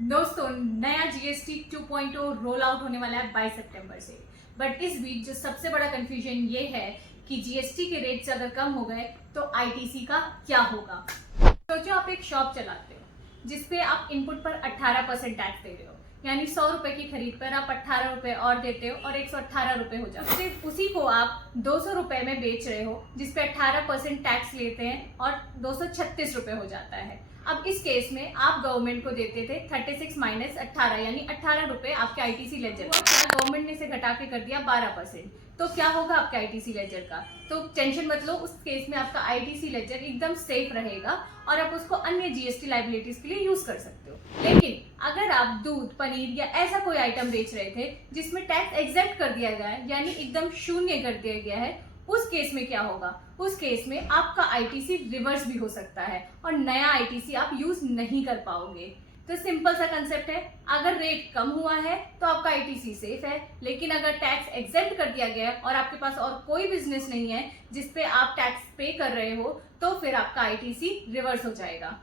दोस्तों, नया GST 2.0 roll out होने वाला है 22 सितंबर से। बट इस बीच जो सबसे बड़ा कंफ्यूजन ये है कि जीएसटी के रेट्स अगर कम हो गए तो आईटीसी का क्या होगा। सोचो आप एक शॉप चलाते हो जिसपे आप इनपुट पर 18% टैक्स दे रहे हो, यानी 100 रुपए की खरीद पर आप 18 रुपए और देते हो और 118 रुपए हो जाते हैं। सिर्फ उसी को आप 200 रुपए में बेच रहे हो जिसपे 18% टैक्स लेते हैं और 236 रुपए हो जाता है। अब इस केस में आप गवर्नमेंट को देते थे 36 माइनस 18 यानी 18 रुपए आपके आईटीसी लेजर का। क्या गवर्नमेंट ने इसे घटा के कर दिया 12%, तो क्या होगा आपके आईटीसी लेजर का। तो टेंशन मत लो, उस केस में आपका आईटीसी लेजर एकदम सेफ रहेगा और आप उसको अन्य जीएसटी लाइबिलिटीज के लिए यूज कर सकते हो। लेकिन अगर आप दूध, पनीर या ऐसा कोई आइटम बेच रहे थे जिसमें टैक्स एग्जेप्ट कर दिया गया है, यानी एकदम शून्य कर दिया गया है, उस केस में क्या होगा। उस केस में आपका आईटीसी रिवर्स भी हो सकता है और नया आईटीसी आप यूज नहीं कर पाओगे। तो सिंपल सा कंसेप्ट है, अगर रेट कम हुआ है तो आपका आईटीसी सेफ है, लेकिन अगर टैक्स एग्जेप्ट कर दिया गया है और आपके पास और कोई बिजनेस नहीं है जिसपे आप टैक्स पे कर रहे हो, तो फिर आपका आईटीसी रिवर्स हो जाएगा।